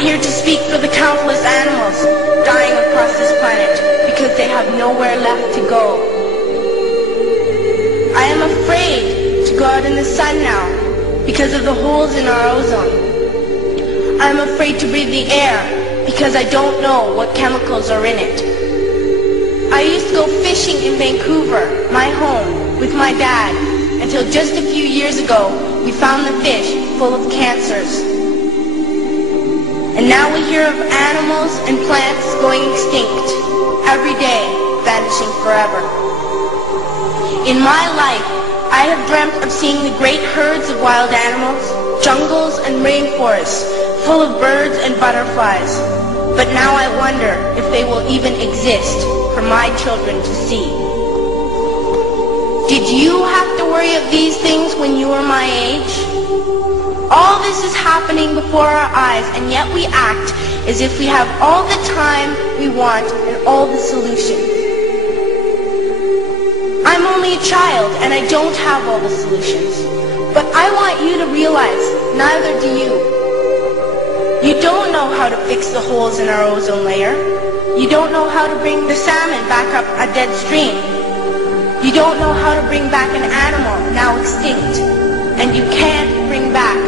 here to speak for the countless animals dying across this planet because they have nowhere left to go. I am afraid to go out in the sun now because of the holes in our ozone. I am afraid to breathe the air because I don't know what chemicals are in it. I used to go fishing in Vancouver, my home, with my dad, until just a few years ago we found the fish full of cancers. And now we hear of animals and plants going extinct, every day vanishing forever. In my life, I have dreamt of seeing the great herds of wild animals, jungles and rainforests, full of birds and butterflies. But now I wonder if they will even exist for my children to see. Did you have to worry of these things when you were my age? All this is happening before our eyes, and yet we act as if we have all the time we want and all the solutions. I'm only a child and I don't have all the solutions. But I want you to realize, neither do you. You don't know how to fix the holes in our ozone layer. You don't know how to bring the salmon back up a dead stream. You don't know how to bring back an animal now extinct. And you can't bring back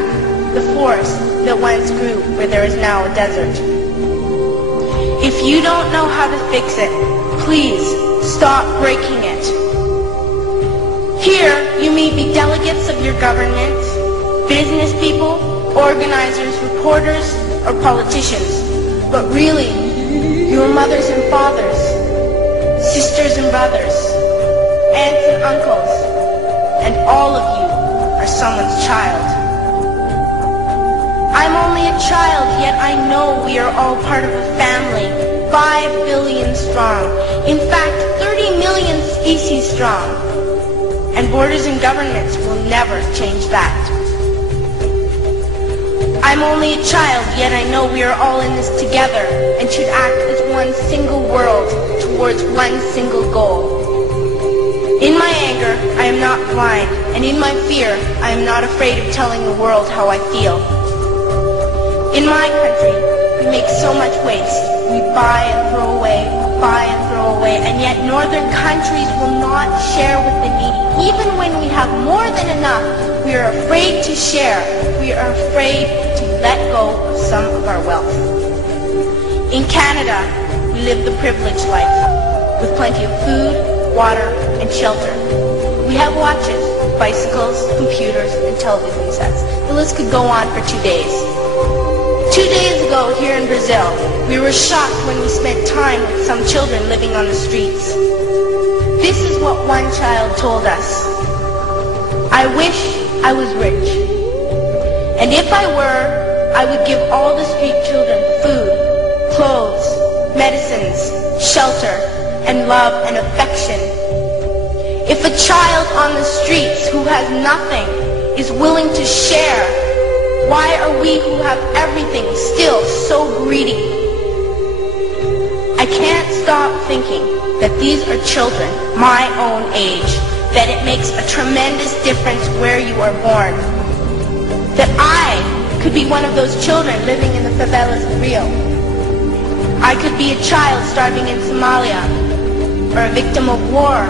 the forest that once grew where there is now a desert. If you don't know how to fix it, please stop breaking it. Here, you may be delegates of your government, business people, organizers, reporters, or politicians, but really, your mothers and fathers, sisters and brothers, aunts and uncles, and all of you are someone's child. I'm only a child, yet I know we are all part of a family, 5 billion strong, in fact 30 million species strong, and borders and governments will never change that. I'm only a child, yet I know we are all in this together and should act as one single world towards one single goal. In my anger, I am not blind, and in my fear, I am not afraid of telling the world how I feel. In my country, we make so much waste. We buy and throw away, and yet northern countries will not share with the needy. Even when we have more than enough, we are afraid to share. We are afraid to let go of some of our wealth. In Canada, we live the privileged life, with plenty of food, water, and shelter. We have watches, bicycles, computers, and television sets. The list could go on for 2 days. 2 days ago, here in Brazil, we were shocked when we spent time with some children living on the streets. This is what one child told us. I wish I was rich. And if I were, I would give all the street children food, clothes, medicines, shelter, and love and affection. If a child on the streets who has nothing is willing to share, why are we who have everything still so greedy? I can't stop thinking that these are children my own age, that it makes a tremendous difference where you are born. That I could be one of those children living in the favelas of Rio. I could be a child starving in Somalia, or a victim of war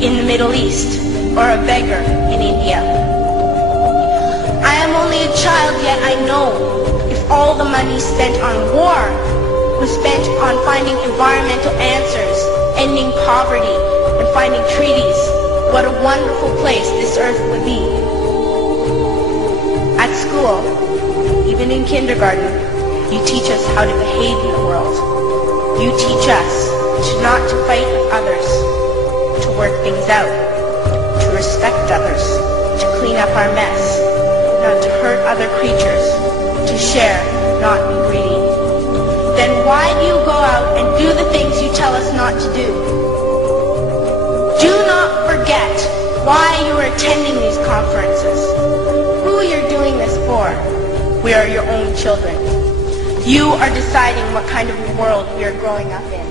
in the Middle East, or a beggar in India. I am only a child, yet I know if all the money spent on war was spent on finding environmental answers, ending poverty, and finding treaties, what a wonderful place this earth would be. At school, even in kindergarten, you teach us how to behave in the world. You teach us not to fight with others, to work things out, to respect others, to clean up our mess, not to hurt other creatures, to share, not be greedy. Then why do you go out and do the things you tell us not to do? Do not forget why you are attending these conferences, who you're doing this for. We are your own children. You are deciding what kind of world we are growing up in.